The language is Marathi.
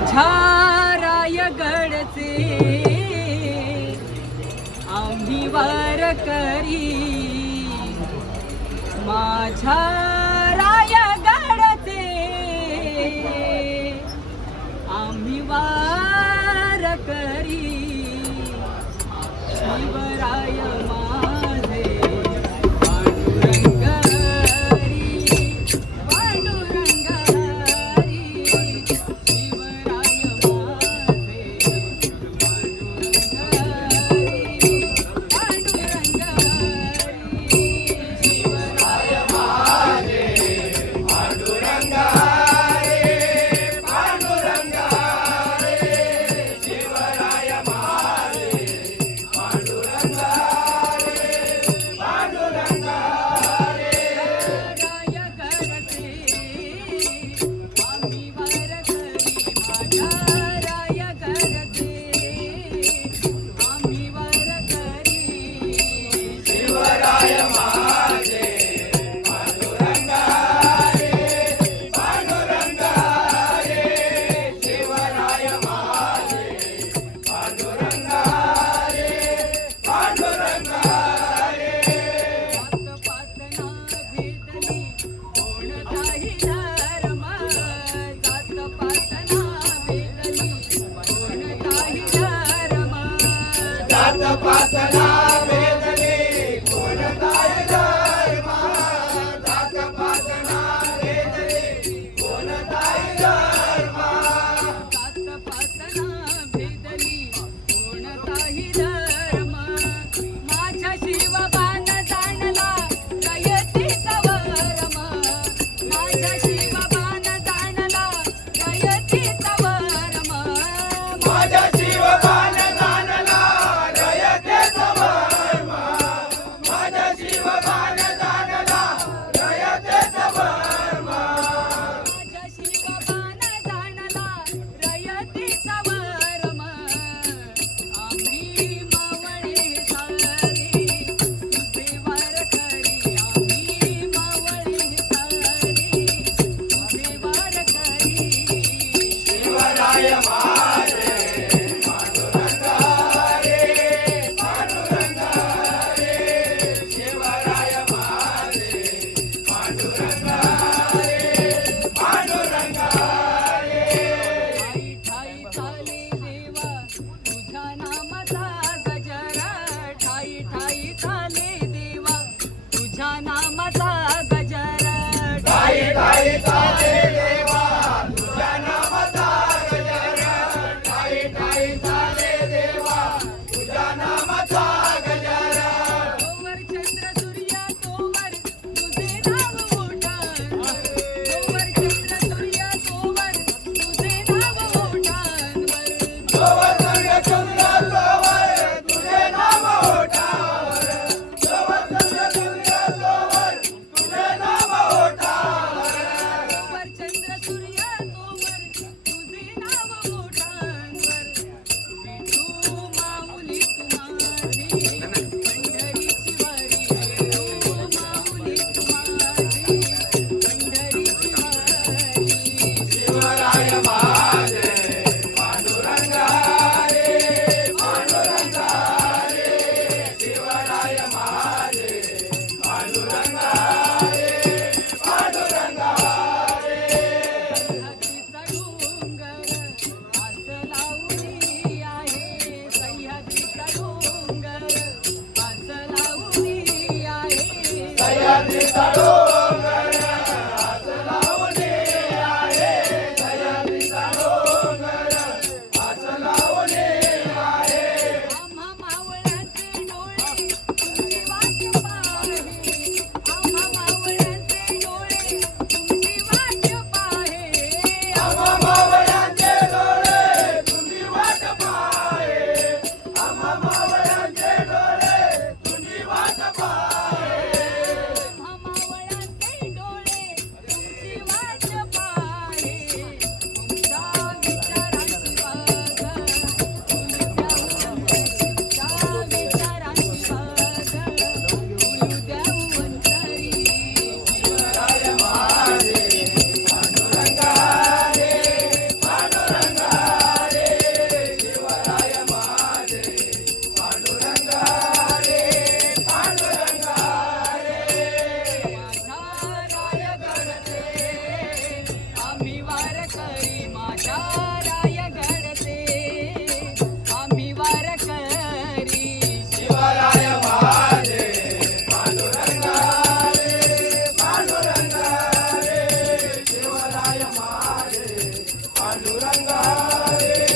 माझ्या रायगडचे आम्ही वारकरी, माझ्या रायगडचे आम्ही वारकरी, शिवराय माझे पांडुरंग हरी, पांडुरंग हरी, शिवराय माझे पांडुरंग हरी, पांडुरंग हरी, शिवराय माझे पांडुरंग हरी, पांडुरंग हरी, शिवराय माझे पांडुरंग हरी, पांडुरंग हरी. रायगडचे आम्ही वारकरी, माझ्या रायगडचे आम्ही वारकरी, शिवराय माझे पांडुरंग हरी, पांडुरंग हरी, शिवराय माझे पांडुरंग हरी, पांडुरंग हरी. जात-पात ना भेदली कोणताही धर्म, जात-पात ना भेदली हरे